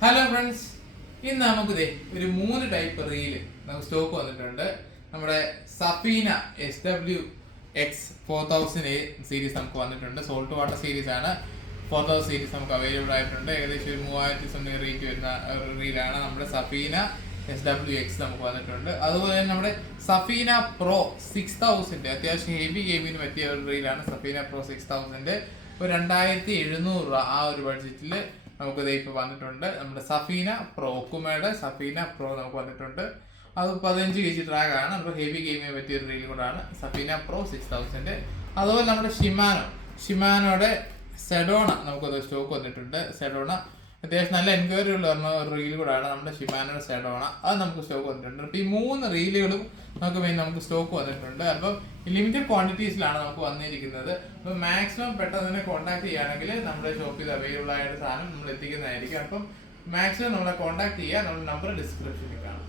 Hello friends, ഇന്ന് നമുക്ക് ഒരു 3 ടൈപ്പ് റീല് നമുക്ക് സ്റ്റോക്ക് വന്നിട്ടുണ്ട്. നമ്മുടെ സഫീന SW-X4000A സീരീസ് നമുക്ക് വന്നിട്ടുണ്ട്. സോൾട്ട് വാട്ടർ സീരീസ് ആണ്. 4000 സീരീസ് നമുക്ക് അവൈലബിൾ ആയിട്ടുണ്ട്. ഏകദേശം ഒരു 3000 റേറ്റ് വരുന്ന റീലാണ് നമ്മുടെ സഫീന SW-X നമുക്ക് വന്നിട്ടുണ്ട്. അതുപോലെ തന്നെ നമ്മുടെ സഫീന പ്രോ 6000 അത്യാവശ്യം ഹെവി ഗെയിമിന് പറ്റിയ ഒരു റീലാണ്. സഫീന പ്രോ 6000 ഒരു 2700 രൂപ ആ ഒരു ബഡ്ജറ്റിൽ നമുക്കിത് ഇപ്പോൾ വന്നിട്ടുണ്ട്. നമ്മുടെ സഫീന പ്രോ ഒക്കുമയുടെ സഫീന പ്രോ നമുക്ക് വന്നിട്ടുണ്ട്. അത് 15 kg ട്രാഗാണ്. നമുക്ക് ഹെവി ഗെയിമിനെ പറ്റിയ ഒരു റീൽ കൂടാണ് സഫീന പ്രോ 6000. അതുപോലെ നമ്മുടെ ഷിമാനോയുടെ സെഡോണ നമുക്കത് സ്റ്റോക്ക് വന്നിട്ടുണ്ട്. സെഡോണ അത്യാവശ്യം നല്ല എൻക്വയറി ഉള്ള ഒരു റീൽ കൂടാണ് നമ്മുടെ ഷിമാനോയുടെ സെഡോണ. അത് നമുക്ക് സ്റ്റോക്ക് വന്നിട്ടുണ്ട്. അപ്പോൾ ഈ 3 റീലുകളും നമുക്ക് സ്റ്റോക്ക് വന്നിട്ടുണ്ട്. അപ്പം ലിമിറ്റഡ് ക്വാണ്ടിറ്റീസിലാണ് നമുക്ക് വന്നിരിക്കുന്നത്. അപ്പോൾ മാക്സിമം പെട്ടെന്ന് തന്നെ കോൺടാക്ട് ചെയ്യുകയാണെങ്കിൽ നമ്മുടെ ഷോപ്പിൽ അവൈലബിൾ ആയിട്ട് സാധനം നമ്മൾ എത്തിക്കുന്നതായിരിക്കും. അപ്പം മാക്സിമം നമ്മളെ കോൺടാക്ട് ചെയ്യുക. നമ്മുടെ നമ്പർ ഡിസ്ക്രിപ്ഷനിൽ കാണാം.